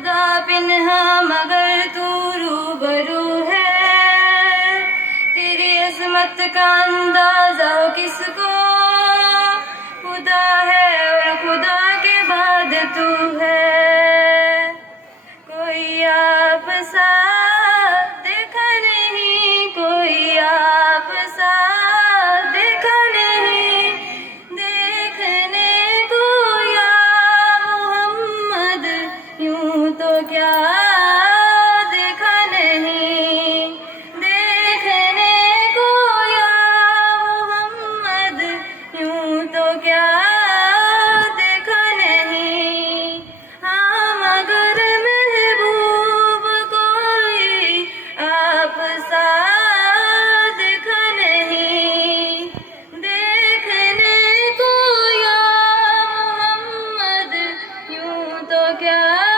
خدا پنہا مگر تو روبرو ہے، تیری عظمت کا اندازہ کس کو، خدا ہے اور خدا کے بعد تو ہے، کوئی آپ سا دیکھا نہیں، کوئی آپ سا دیکھا نہیں، دیکھنے کو یا محمد یوں تو کیا دیکھا نہیں، دیکھنے کو یا محمد یوں تو کیا دیکھا نہیں، ہاں مگر محبوب کوئی آپ سا دیکھا نہیں، دیکھنے کو یا محمد یوں تو کیا